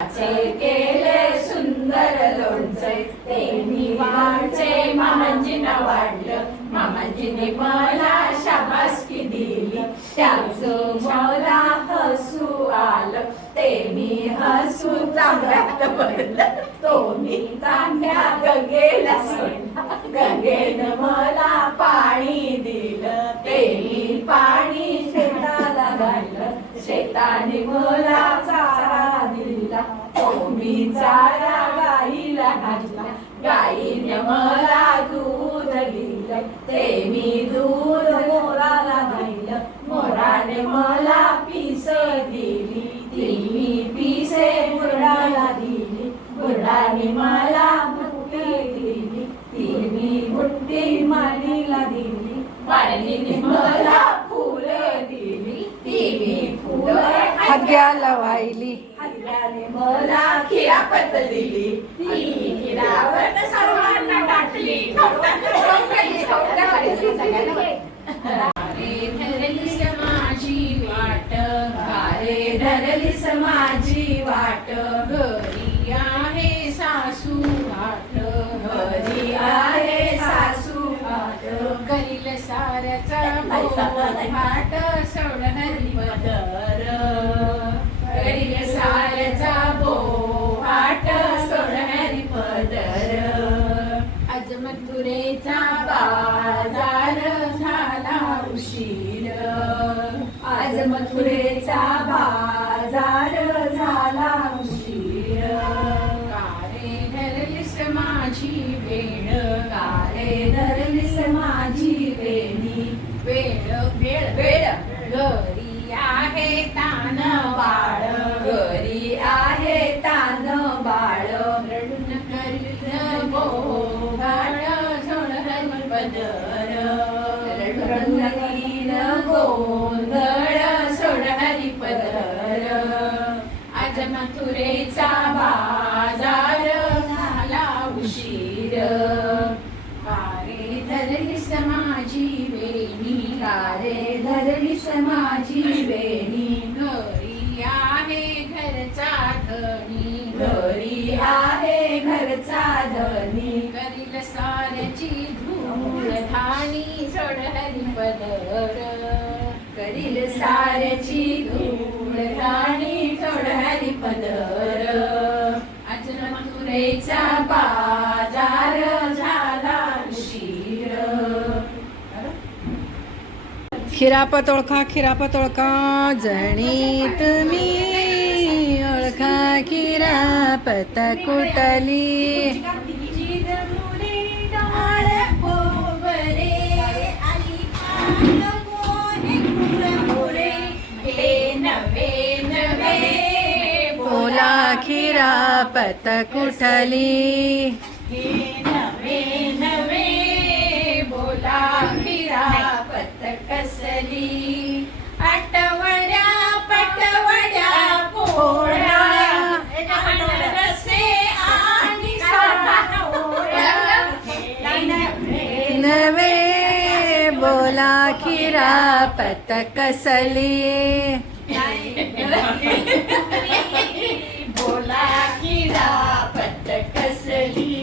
चे केले सुंदर लोणचे ते मी वाढचे मामांजीना वाढलं. मामांजीने मला शाबासकी दिली. त्याच मला हसू आलं. ते मी हसू तांब्यात भरलं तो मी तांब्या गंगेला सोडला. गंगेनं मला पाणी दिलं. ते मी पाणी शेताला घाललं. शेताने मला चारा मी चारा गाईला घातला. गाईने मला दूध दिलं. ते मी दूध मोराला दिलं मोराने मला पिस दिली. ती मी पिसे मुरडाला दिली. मुरडाने मला बुट्टी दिली. ती मी बुट्टी मालीला दिली. मालीने मला फुलं दिली. ती मी फुलं हाग्याला वाहिली हल्ल्याने मला खिरापत दिली. ती खिरापत सर्वांना टाकली अरे धरलीस माझी वाट अरे धरलीस माझी वाट. घरी आहे सासू वाट घरी आहे सासू वाट करील साऱ्याचा भाट सोड हरिपदर करील साऱ्याचा बोहाट सोड पदर. बाजार झाला उशीर. आज बाजार झाला उशीर. कारे धरलीस माझी वेळ? कारे धर मथुरेचा बाजार झाला उशीर. कारे धरली समाजी वेणी कारे धरली समाजी वेणी. घरी आहे घरचा धनी घरी आहे घरचा धनी. करील सारची धूळ धानी सोड पदर करील सारची धूळ राणी हरी पदर. आज मथुरेचा बाजार झाला उशीर. खिरापत ओळखा खिरापत ओळखा जणी तुम्ही ओळखा खिरापत कुटली बोला खिरापत कुठली? नवे नवे बोला खिरापत कसली? आठवड्या पटवड्या पोळ्या रसे आणि नवे बोला खिरापत कसली? बोला खिरापत कसली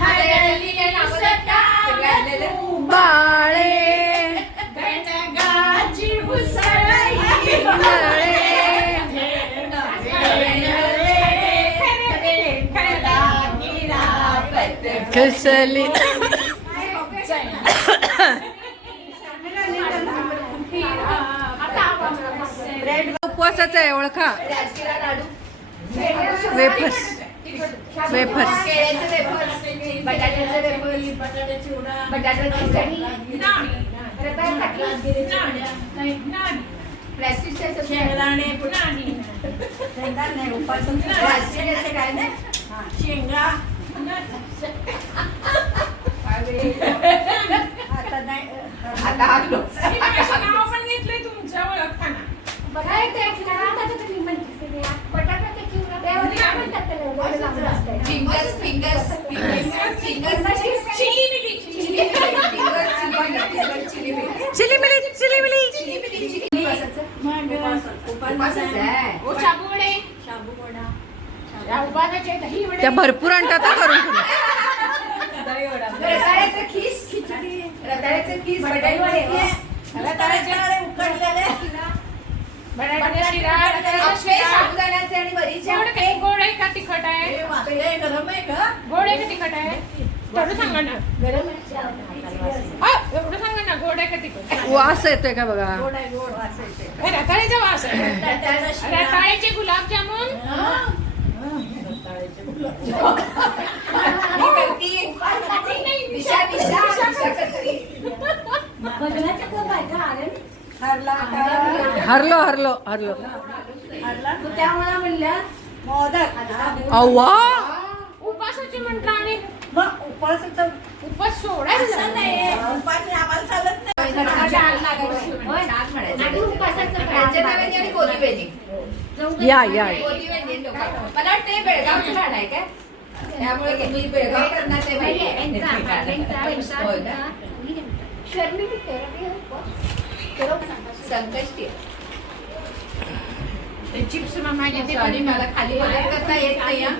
हरली सकाळ बाळे गणगाची उसळी कसली उपवासाचं आहे ओळखा. वेफर्स. वेफर्स. शेंगा आता नाव fingers fingers fingers chilli milli chilli chilli milli त्या भरपूर आणतात करून. रताळ्याचं खीस. रताळ्याचं खीस बटाटे रताळ्याचे उकडलेले. बटाट्याचे शिरा रताळ्याचा अक्षय शिरा साबुदाण्याचे आणि वरीचे गोड काही गोड आहे का तिखट आहे? गरम आहे का? गोड आहे का तिखट आहे? तेवढं सांगा ना. गरम आहे. हा, एवढं सांगा ना गोड आहे का तिखट? वास येतोय का बघा? गोड आहे गोड वास येते हे रताळ्याचा वास आहे. रताळ्याचा शिरा. रताळ्याचे गुलाबजामुन ही. करती. दिशा दिशा दिशा करती. हरला. हरलो हरलो हरलो. हरला. तू त्या मला म्हणल्या मोदक. अव्वा. उपासाचे म्हटलं आणि मग उपवासाचं उपास सोडायचं असं नाही. उपास आम्हाला चालत नाही. छान लागायचं. छान म्हणायचं. त्यांच्या नावाने आणि कोथिंबीर. या या. कोथिंबीर लोकं. मला वाटतं बेळगावचं झाड आहे काय? त्यामुळे ते माहिती ना? संकष्टी चिप्स माझे ते सॉरी मला खाली मदत करता येत नाही हं.